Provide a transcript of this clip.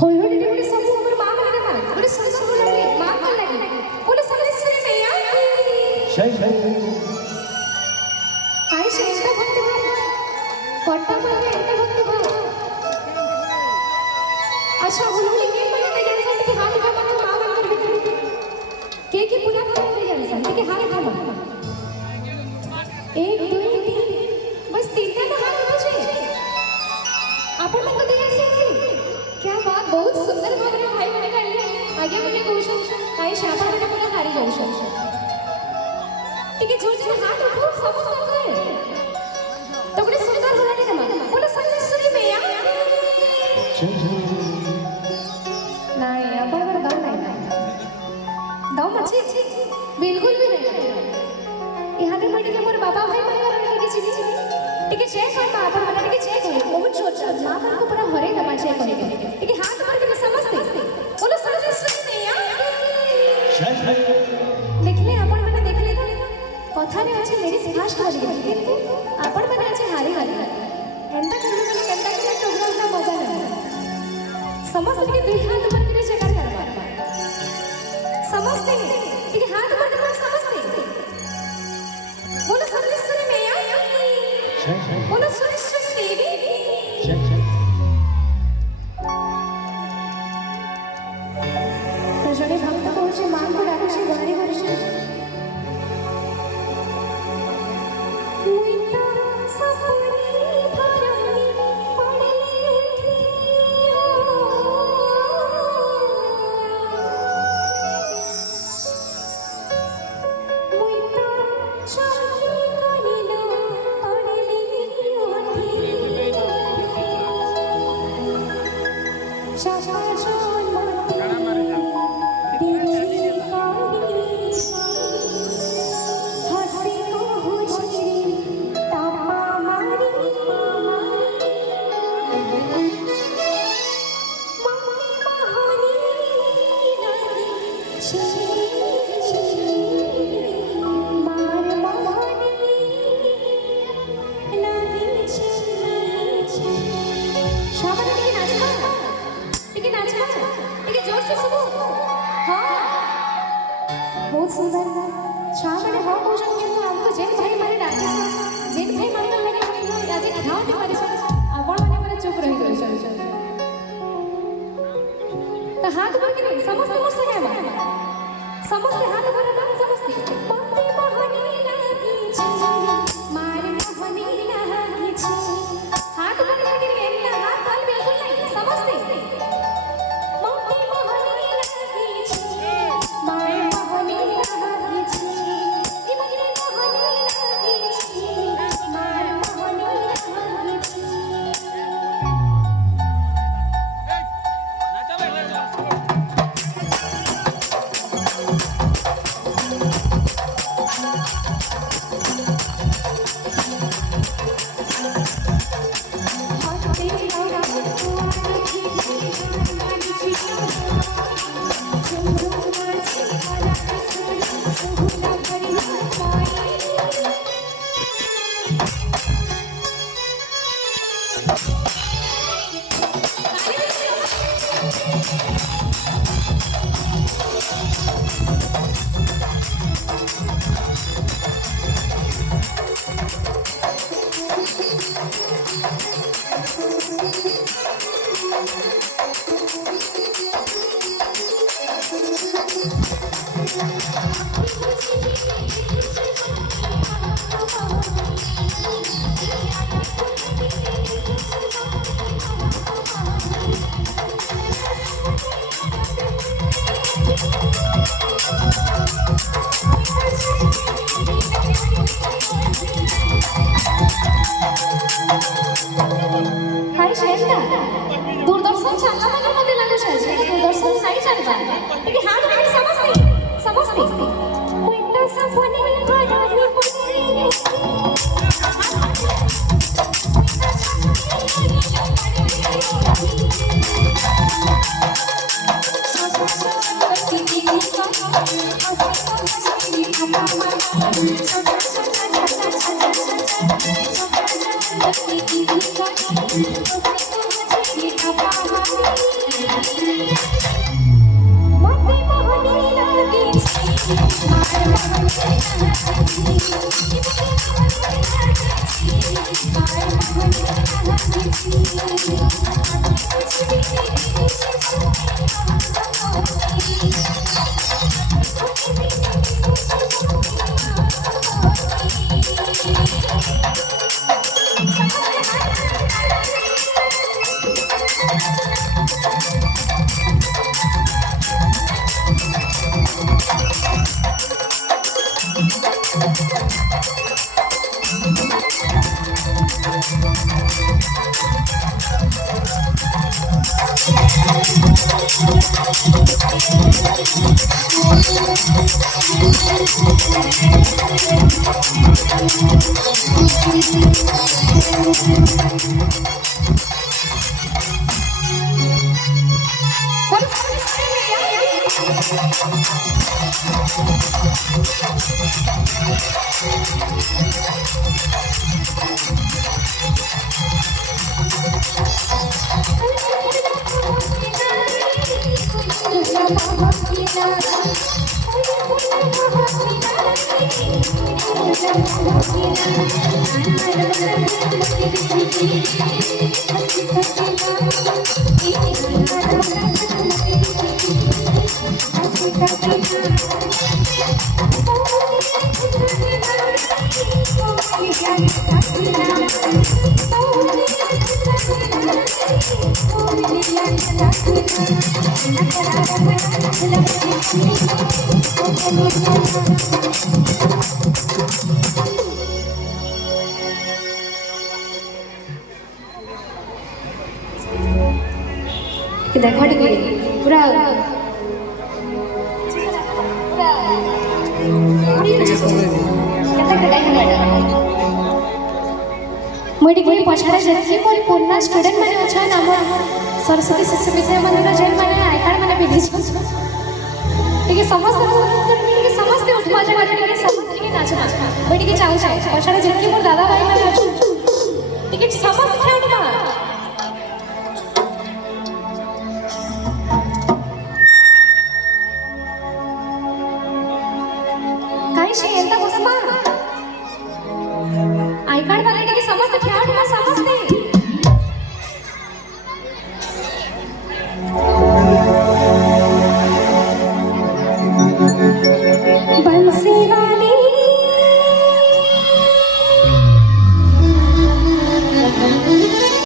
होळी होळी सब हमर मां लगे मां बड़े सुंदर होले मां का लगे बोले सर्वेश्वरी मैया की जय जय काय शेंटा भक्ति भाव कोट्टा मागे एंटा भक्ति भाव अच्छा होळी के मने ते जानसाठी की हाल बाबा तो मां मंदिर भितर के पुन्हा पुन्हा ते जानसाठी की हाल बाबा 1 2 3 बस तीनटा तो हाल होचे आपण मग कधी असेल क्या बात बहुत सुंदर भाव रे भाई मैंने काढले आगे मैंने कौशल काही शाबा मैंने पुन्हा हारी जाऊ शकतो ठीक आहे जोर से हाथ उठो समोसा कर तो बड़े सुंदर होला रे मग बोला सर्वेश्वरी मैया नाही आपण दाव नाही दाव मच्छी बिल्कुल भी नहीं यहाँ पे मैं मोर बाबा भाई मन कर ठीक है चिनी ठीक है चेक कर आपण मला ठीक है चेक हो बहुत छोट ना मन को पूरा हरे दमा चेक करेंगे ठीक है हाथ मार के समझते बोलो सर्वेश्वरी मैया जय जय देखले आपण मैंने देखले तो कथा रे अछि मेरी फास्ट वाली किंतु आपण मैंने अछि हारी हारी एंता करले मैंने कंटा के प्रोग्राम का मजा नहीं समस्त के दुई हाथ मार के चेक करवा समझते ठीक है हाथ मार के समझते बोलो सर्वेश्वरी मैया जय जय बोलो सुरेश्वरी देवी जय जय तो जड़े भक्त पहुंचे मां को डाके से गौरी करछे मुइता सपनी भरनी पड़ली उठियो मुइता चाही कनिलो पड़ली उठियो शाशा जोन मती दिल कारी हसी को हुजरी तापा मारी मम्मी महानी लगी छी मार महानी लगी छी शाबाश ठीक है नाचना ठीक है जोर से सुनो हाँ बहुत सुंदर छा मैंने हाँ क्वेश्चन किया तो आपको जेन भाई मारे डाके जेन भाई मारने लगे आज एक हाँ नहीं मारे आपण माने मारे चुप रही गए तो हाथ भर के समस्त मोर से है समस्त हाथ भर ना समस्त मम्मी महानी लगी छी मार महानी लगी छी हाथ भर के एन्ना हाथ ताल बिल्कुल नहीं समझते मम्मी महानी लगी छी मार महानी लगी छी ई मम्मी महानी लगी छी मार महानी लगी छी हाय शेंटा दूरदर्शन चांगला मध्ये लागू शकते दूरदर्शन नाही चालता ठीक आहे हात वगैरे समजते कोणता सपने भरली पुरी Thank you. देखो टिके पूरा मुझे टिके पछाड़ा जति मोर पुन्ना स्टूडेंट माने अछन हम सरस्वती शिशु विद्या मंदिर जेन माने आई कार्ड माने विधि टिके समस्त उठवा जगह टिके समस्त टिके नाच मुझे टिके चाहू पछाड़ा जति मोर दादा भाई माने अछन टिके समस्त